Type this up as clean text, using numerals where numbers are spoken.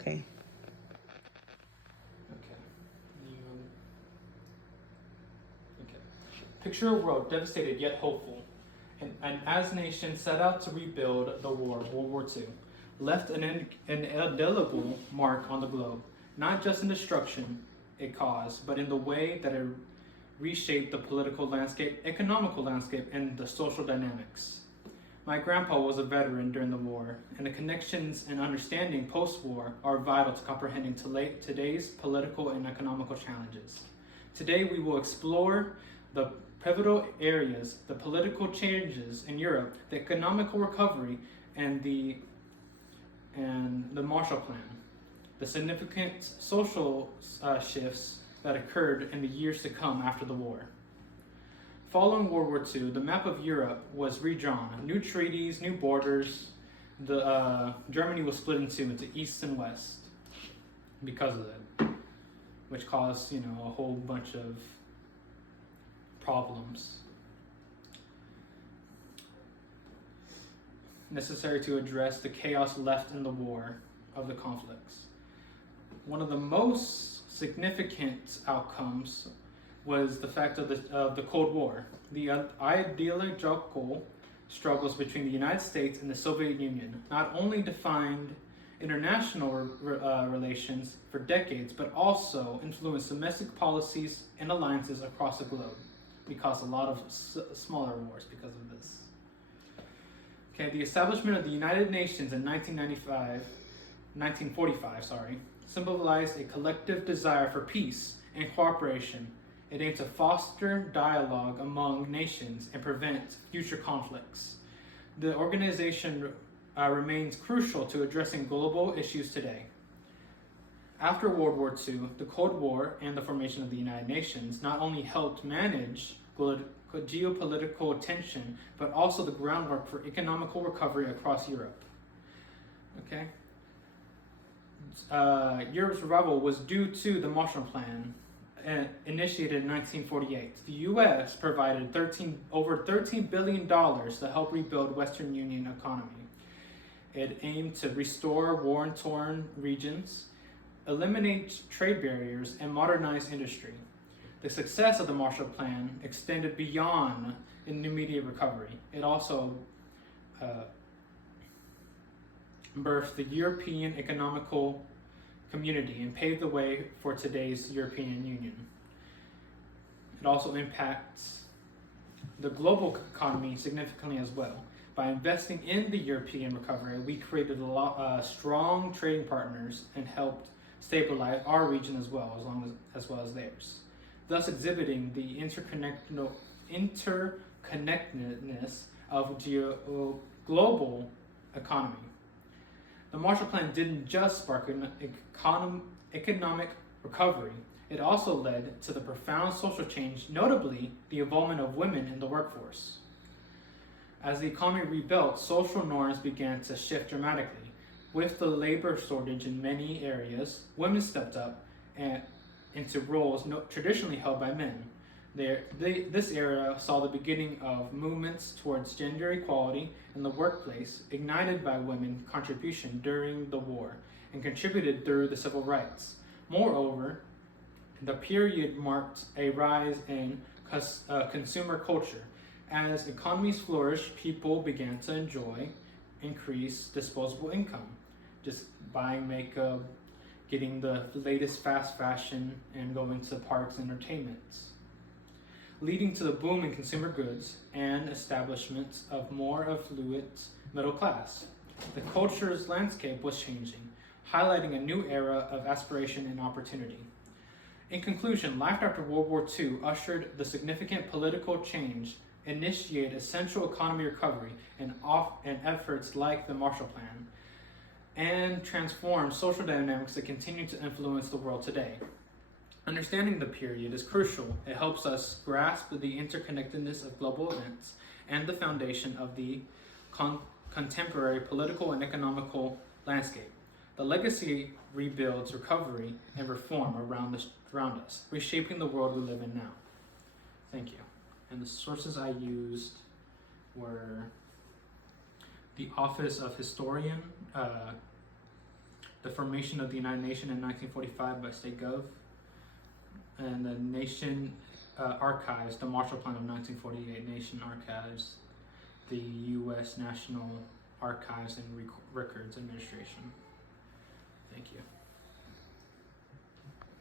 Okay. Okay. Okay. Picture a world devastated yet hopeful. And as nations set out to rebuild the war, World War II, left an indelible mark on the globe, not just in destruction it caused, but in the way that it reshaped the political landscape, economical landscape, and the social dynamics. My grandpa was a veteran during the war, and the connections and understanding post-war are vital to comprehending today's political and economical challenges. Today we will explore the pivotal areas, the political changes in Europe, the economical recovery, and the Marshall Plan, the significant social shifts that occurred in the years to come after the war. Following World War II, the map of Europe was redrawn. New treaties, new borders. Germany was split into east and west because of that, which caused a whole bunch of problems necessary to address the chaos left in the war of the conflicts. One of the most significant outcomes was the fact of the Cold War. The ideological struggles between the United States and the Soviet Union not only defined international relations for decades, but also influenced domestic policies and alliances across the globe. We caused a lot of smaller wars because of this. Okay, the establishment of the United Nations in 1945, symbolized a collective desire for peace and cooperation. It aimed to foster dialogue among nations and prevent future conflicts. The organization remains crucial to addressing global issues today. After World War II, the Cold War and the formation of the United Nations not only helped manage geopolitical tension, but also the groundwork for economical recovery across Europe. Okay. Europe's revival was due to the Marshall Plan, initiated in 1948. The U.S. provided over $13 billion to help rebuild Western Union economy. It aimed to restore war-torn regions, eliminate trade barriers, and modernize industry. The success of the Marshall Plan extended beyond immediate recovery. It also birthed the European Economical Community and paved the way for today's European Union. It also impacts the global economy significantly as well. By investing in the European recovery, we created a lot strong trading partners and helped stabilize our region as well as theirs, thus exhibiting the interconnectedness of global economy. The Marshall Plan didn't just spark an economic recovery, it also led to the profound social change, notably the involvement of women in the workforce. As the economy rebuilt, social norms began to shift dramatically. With the labor shortage in many areas, women stepped up into roles traditionally held by men. This era saw the beginning of movements towards gender equality in the workplace, ignited by women's contribution during the war and contributed through the civil rights. Moreover, the period marked a rise in consumer culture. As economies flourished, people began to enjoy increased disposable income, just buying makeup, getting the latest fast fashion, and going to parks and entertainments, leading to the boom in consumer goods and establishment of more affluent middle class. The culture's landscape was changing, highlighting a new era of aspiration and opportunity. In conclusion, life after World War II ushered the significant political change, initiated essential economy recovery and efforts like the Marshall Plan, and transformed social dynamics that continue to influence the world today. Understanding the period is crucial. It helps us grasp the interconnectedness of global events and the foundation of the contemporary political and economical landscape. The legacy rebuilds recovery and reform around us, reshaping the world we live in now. Thank you. And the sources I used were the Office of Historian, the formation of the United Nations in 1945 by State Gov, and the Nation Archives, the Marshall Plan of 1948, Nation Archives, the U.S. National Archives and Records Administration. Thank you.